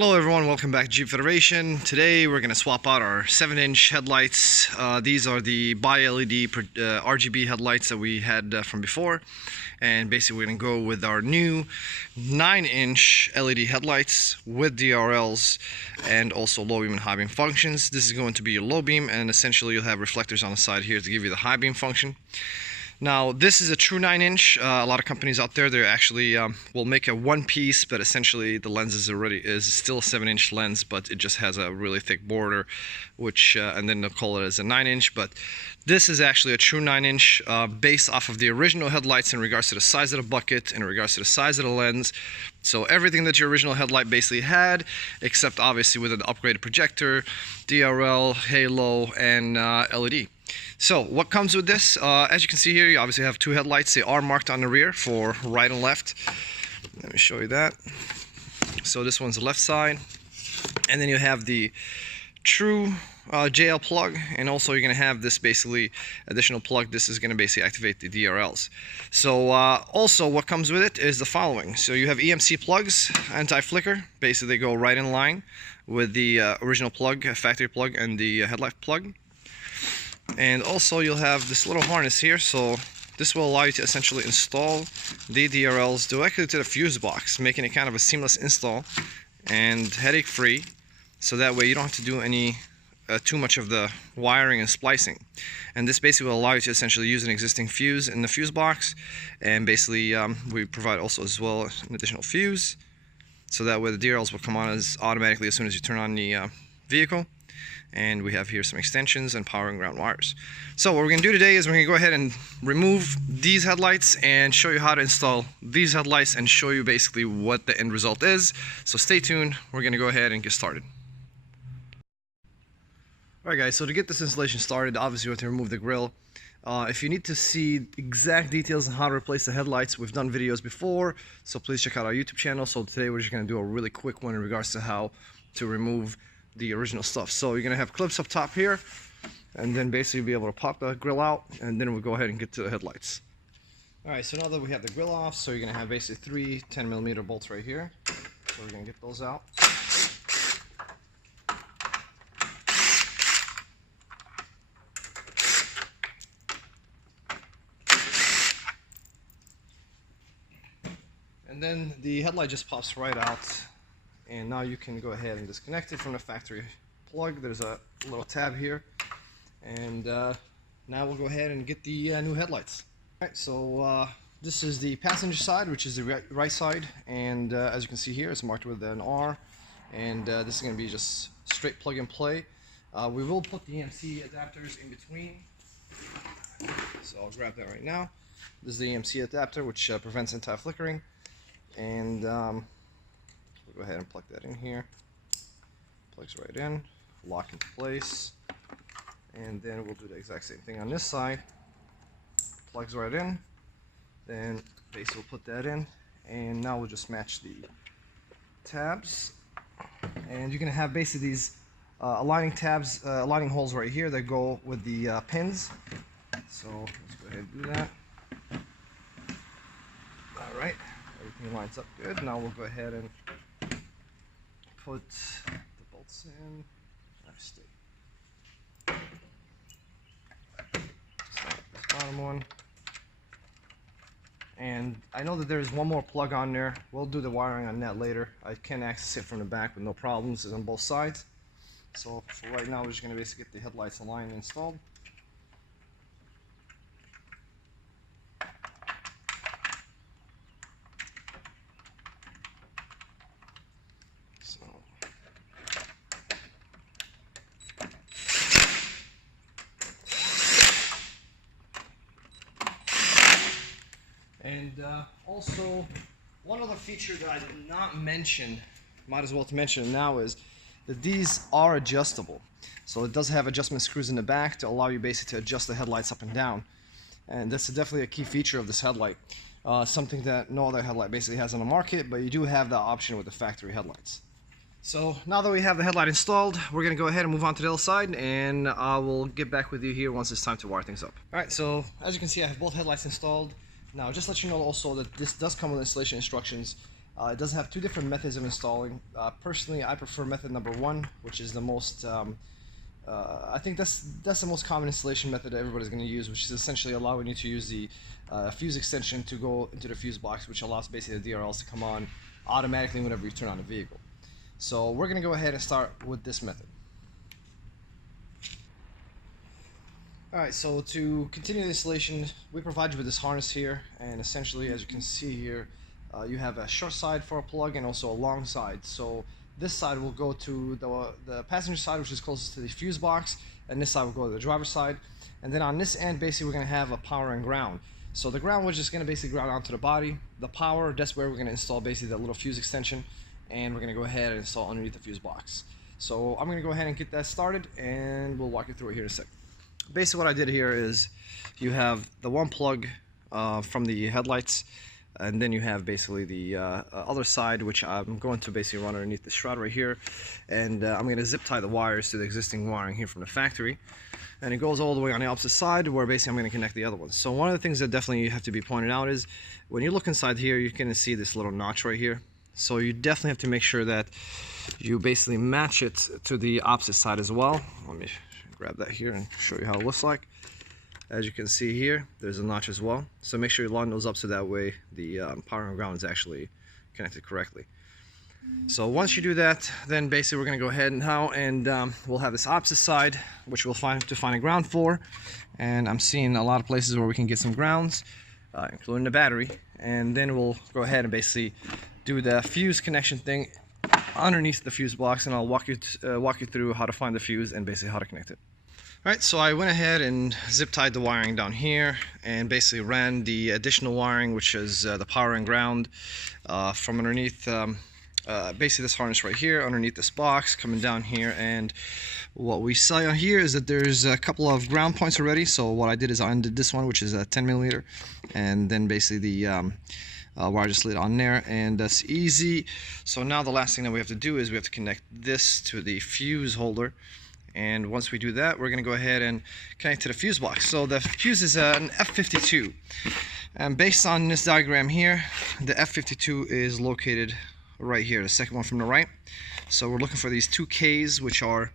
Hello everyone, welcome back to Jeep Federation. Today we're going to swap out our 7-inch headlights. These are the bi-LED RGB headlights that we had from before. And basically we're going to go with our new 9-inch LED headlights with DRLs and also low beam and high beam functions. This is going to be a low beam, and essentially you'll have reflectors on the side here to give you the high beam function. Now this is a true 9-inch. A lot of companies out there, they actually will make a one piece, but essentially the lens is still a 7-inch lens, but it just has a really thick border, which and then they'll call it as a 9-inch. But this is actually a true 9-inch based off of the original headlights in regards to the size of the bucket, in regards to the size of the lens. So everything that your original headlight basically had, except obviously with an upgraded projector, DRL, halo, and LED. So what comes with this? As you can see here, you obviously have two headlights. They are marked on the rear for right and left. Let me show you that. So this one's the left side, and then you have the true JLU Plug, and also you're going to have this basically additional plug. This is going to basically activate the DRLs. So also what comes with it is the following. So you have EMC plugs, anti-flicker. Basically they go right in line with the original plug, factory plug, and the headlight plug. And also you'll have this little harness here, so this will allow you to essentially install the DRLs directly to the fuse box, making it kind of a seamless install and headache free, so that way you don't have to do any too much of the wiring and splicing. And this basically will allow you to essentially use an existing fuse in the fuse box, and basically we provide also as well an additional fuse, so that way the DRLs will come on automatically as soon as you turn on the vehicle. And we have here some extensions and power and ground wires. So what we're going to do today is we're going to go ahead and remove these headlights and show you how to install these headlights and show you basically what the end result is. So stay tuned, we're going to go ahead and get started. Alright guys, so to get this installation started, obviously we have to remove the grill. If you need to see exact details on how to replace the headlights, we've done videos before, so please check out our YouTube channel. So today we're just going to do a really quick one in regards to how to remove the original stuff. So you're going to have clips up top here, and then basically be able to pop the grill out, and then we'll go ahead and get to the headlights. Alright, so now that we have the grill off, so you're going to have basically three 10mm bolts right here. So we're going to get those out. And then the headlight just pops right out. And now you can go ahead and disconnect it from the factory plug. There's a little tab here. And now we'll go ahead and get the new headlights. Alright, so this is the passenger side, which is the right side. And as you can see here, it's marked with an R. And this is going to be just straight plug and play. We will put the EMC adapters in between. So I'll grab that right now. This is the EMC adapter, which prevents anti-flickering. And we'll go ahead and plug that in here. Plugs right in, lock into place, and then we'll do the exact same thing on this side. Plugs right in, then basically we'll put that in, and now we'll just match the tabs. And you're gonna have basically these aligning tabs, aligning holes right here that go with the pins. So let's go ahead and do that. All right, everything lines up good. Now we'll go ahead and put the bolts in. Stay. Start with this bottom one. And I know that there's one more plug on there. We'll do the wiring on that later. I can access it from the back with no problems. It's on both sides. So for right now, we're just going to basically get the headlights aligned and installed. And also, one other feature that I did not mention, might as well to mention now, is that these are adjustable. So it does have adjustment screws in the back to allow you basically to adjust the headlights up and down. And that's definitely a key feature of this headlight. Something that no other headlight basically has on the market, but you do have the option with the factory headlights. So now that we have the headlight installed, we're going to go ahead and move on to the other side, and I will get back with you here once it's time to wire things up. Alright, so as you can see, I have both headlights installed. Now, just let you know also that this does come with installation instructions. It does have two different methods of installing. Personally, I prefer method number one, which is the most I think that's the most common installation method that everybody's going to use, which is essentially allowing you to use the fuse extension to go into the fuse box, which allows basically the DRLs to come on automatically whenever you turn on the vehicle. So we're going to go ahead and start with this method. Alright, so to continue the installation, we provide you with this harness here, and essentially, as you can see here, you have a short side for a plug and also a long side. So this side will go to the passenger side, which is closest to the fuse box, and this side will go to the driver's side. And then on this end, basically, we're going to have a power and ground. So the ground, we're just going to basically ground onto the body. The power, that's where we're going to install basically that little fuse extension, and we're going to go ahead and install underneath the fuse box. So I'm going to go ahead and get that started, and we'll walk you through it here in a second. Basically, what I did here is you have the one plug from the headlights, and then you have basically the other side, which I'm going to basically run underneath the shroud right here, and I'm going to zip tie the wires to the existing wiring here from the factory, and it goes all the way on the opposite side where basically I'm going to connect the other ones. So one of the things that definitely have to be pointed out is when you look inside here, you can see this little notch right here. So you definitely have to make sure that you basically match it to the opposite side as well. Let me grab that here and show you how it looks like. As you can see here, there's a notch as well. So make sure you line those up so that way the power and ground is actually connected correctly. So once you do that, then basically we're going to go ahead now and we'll have this opposite side, which we'll find a ground for. And I'm seeing a lot of places where we can get some grounds, including the battery. And then we'll go ahead and basically do the fuse connection thing underneath the fuse box, and I'll walk you through how to find the fuse and basically how to connect it. Alright, so I went ahead and zip tied the wiring down here and basically ran the additional wiring, which is the power and ground, from underneath basically this harness right here, underneath this box, coming down here. And what we saw here is that there's a couple of ground points already. So what I did is I undid this one, which is a 10mm, and then basically the wire just slid on there, and that's easy. So now the last thing that we have to do is we have to connect this to the fuse holder. And once we do that, we're going to go ahead and connect to the fuse box. So the fuse is an F52. And based on this diagram here, the F52 is located right here, the second one from the right. So we're looking for these two Ks, which are,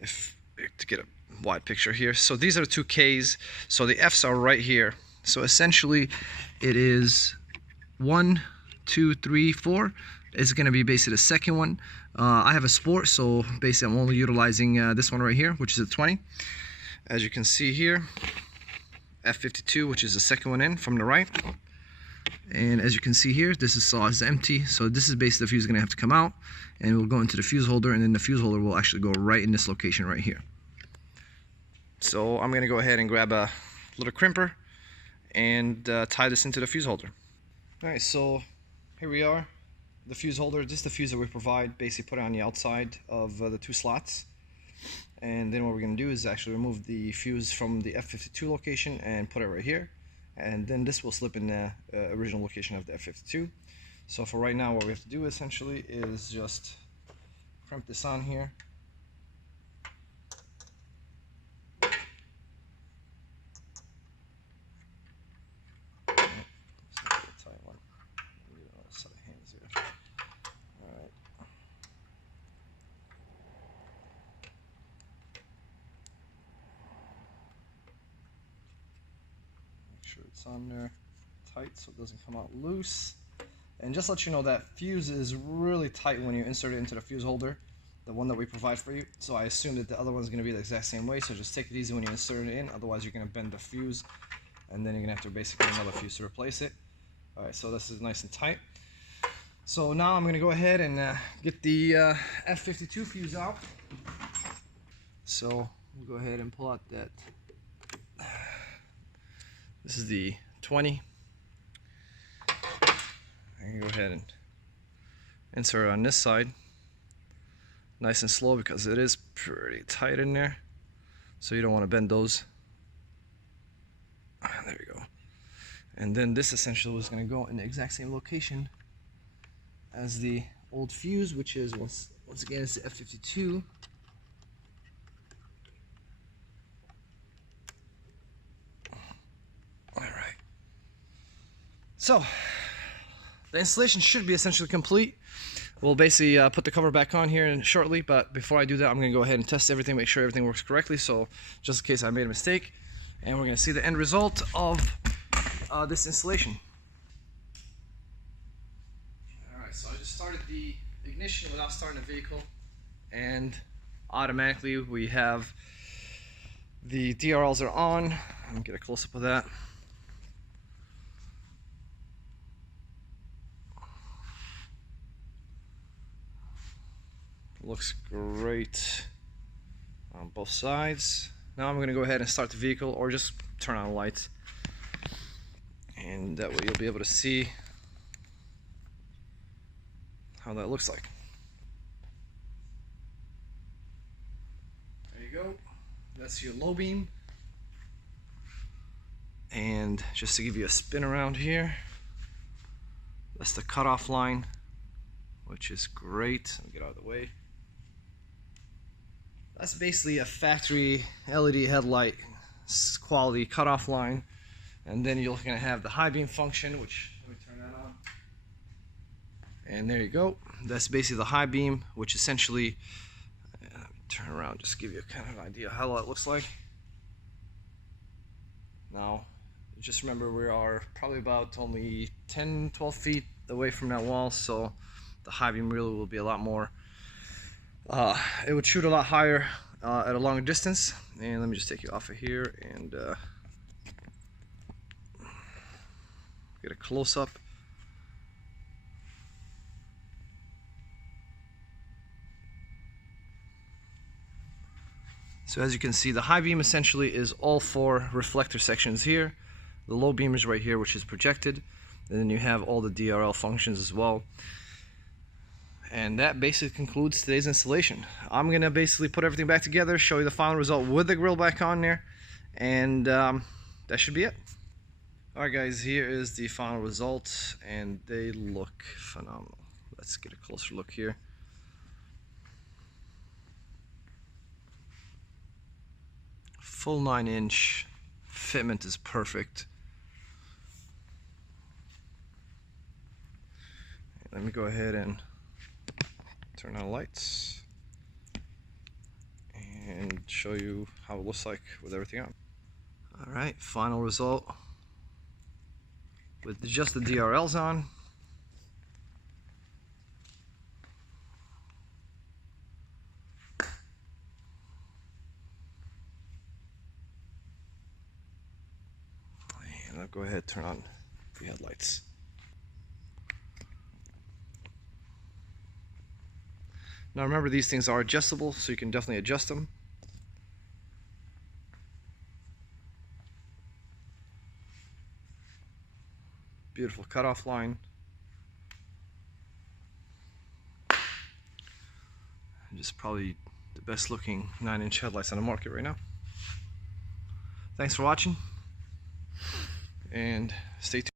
to get a wide picture here, so these are the two Ks. So the Fs are right here. So essentially it is 1, 2, 3, 4. It's going to be basically the second one. I have a Sport, so basically I'm only utilizing this one right here, which is a 20. As you can see here, F52, which is the second one in from the right. And as you can see here, this is empty, so this is basically the fuse is going to have to come out, and it will go into the fuse holder, and then the fuse holder will actually go right in this location right here. So I'm going to go ahead and grab a little crimper and tie this into the fuse holder. Alright, so here we are. The fuse holder, this is the fuse that we provide, basically put it on the outside of the two slots. And then what we're going to do is actually remove the fuse from the F52 location and put it right here. And then this will slip in the original location of the F52. So for right now, what we have to do essentially is just crimp this on here. It's on there tight so it doesn't come out loose. And just let you know that fuse is really tight when you insert it into the fuse holder, the one that we provide for you. So I assume that the other one's going to be the exact same way, so just take it easy when you insert it in, otherwise you're going to bend the fuse and then you're going to have to basically get another fuse to replace it. Alright, so this is nice and tight. So now I'm going to go ahead and get the F52 fuse out. So we'll go ahead and pull out that. This is the 20. I can go ahead and insert it on this side. Nice and slow because it is pretty tight in there. So you don't want to bend those. There we go. And then this essentially is going to go in the exact same location as the old fuse, which is once again it's the F52. So The installation should be essentially complete. We'll basically put the cover back on here shortly, but before I do that, I'm going to go ahead and test everything, make sure everything works correctly, so just in case I made a mistake. And we're going to see the end result of this installation. Alright, so I just started the ignition without starting the vehicle, and automatically we have the DRLs are on. Let me get a close-up of that. Looks great on both sides. Now I'm going to go ahead and start the vehicle, or just turn on the lights, and that way you'll be able to see how that looks like. There you go. That's your low beam. And just to give you a spin around here, that's the cutoff line, which is great. Let me get out of the way. That's basically a factory LED headlight quality cutoff line. And then you're going to have the high beam function, which, let me turn that on. And there you go. That's basically the high beam, which essentially, let me turn around, just give you a kind of idea how that looks like. Now, just remember we are probably about only 10-12 feet away from that wall, so the high beam really will be a lot more. It would shoot a lot higher at a longer distance. And let me just take you off of here and get a close-up. So as you can see, the high beam essentially is all four reflector sections here. The low beam is right here, which is projected. And then you have all the DRL functions as well. And that basically concludes today's installation. I'm going to basically put everything back together, show you the final result with the grill back on there, and that should be it. Alright guys, here is the final result, and they look phenomenal. Let's get a closer look here. Full 9-inch, fitment is perfect. Let me go ahead and turn on the lights and show you how it looks like with everything on. Alright, final result with just the DRLs on. And I'll go ahead and turn on the headlights. Now remember, these things are adjustable, so you can definitely adjust them. Beautiful cutoff line. Just probably the best looking 9-inch headlights on the market right now. Thanks for watching, and stay tuned.